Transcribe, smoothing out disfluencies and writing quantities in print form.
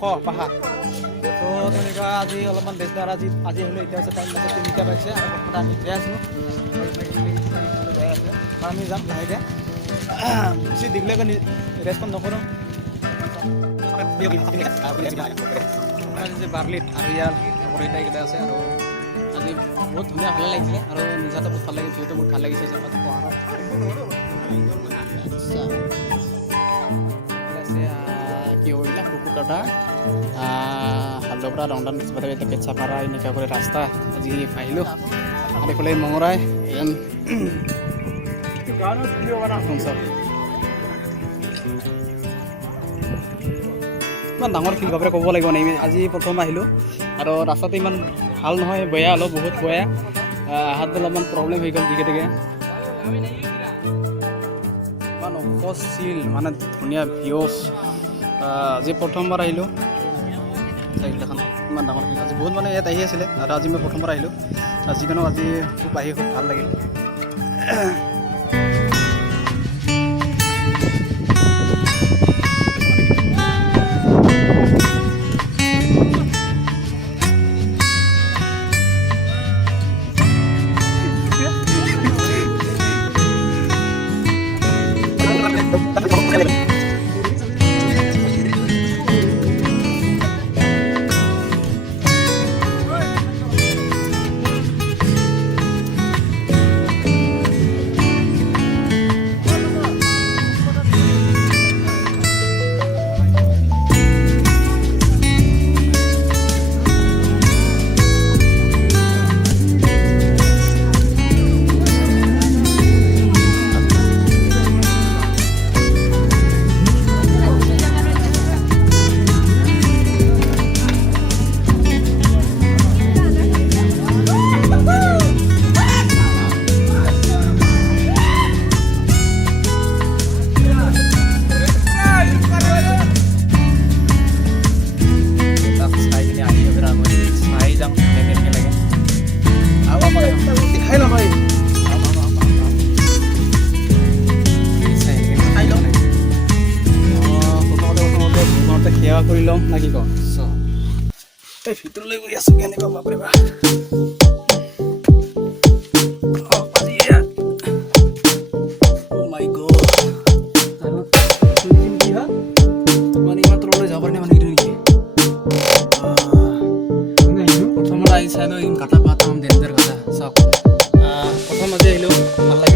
পাহাৰ তো তেনেকুৱা আজি অলপমান ব্যস্ত আৰু আজি আহিলোঁ এতিয়া হৈছে টাইম লাগে 3টা বাজিছে আৰু কথা আমি যাই আছোঁ যাই আছে আমি যাম লাহেকৈ বেছি দীঘলীয়াকৈ ৰেচপণ্ড নকৰোঁ বাৰ্লিত আৰু ইয়াৰ লগৰকেইটা আছে আৰু আজি বহুত ধুনীয়া ভালে লাগিছিলে আৰু নিজাটো বহুত ভাল লাগিছে ভিউটো বহুত ভাল লাগিছে যে পাহাৰত আছে কি কৰিলা কুকুৰ কটা হালদৰা ৰংদান বেছিভাগে পেচাপাৰা এনেকুৱা কৰি ৰাস্তা আজি আহিলোঁ আৰু এইফালে মঙৰাই ইমান ডাঙৰ ফিল্ড ভাৱে ক'ব লাগিব নেকি আজি প্ৰথম আহিলোঁ আৰু ৰাস্তাটো ইমান ভাল নহয় বেয়া অলপ বহুত বেয়া হাত অলপমান প্ৰব্লেম হৈ গ'ল দিকে দিকে ইমান অকচিল মানে ধুনীয়া ভিউজ আজি প্ৰথমবাৰ আহিলোঁ চাইকেলখন ইমান ডাঙৰ ফিল্ড আজি বহুত মানে ইয়াত আহি আছিলে আৰু আজি মই প্ৰথমবাৰ আহিলোঁ যিকোনো আজি খুব আহি খুব ভাল লাগিল সেৱা কৰি লওঁ না কি কওঁ এই ভিতৰলৈ গৈ আছোঁ কেনেকুৱা বাপৰে বাপ প্ৰথমত আহিছে কাটা পাতাম দেনদাৰ কথা চাওক প্ৰথম আজি আহিলোঁ ভাল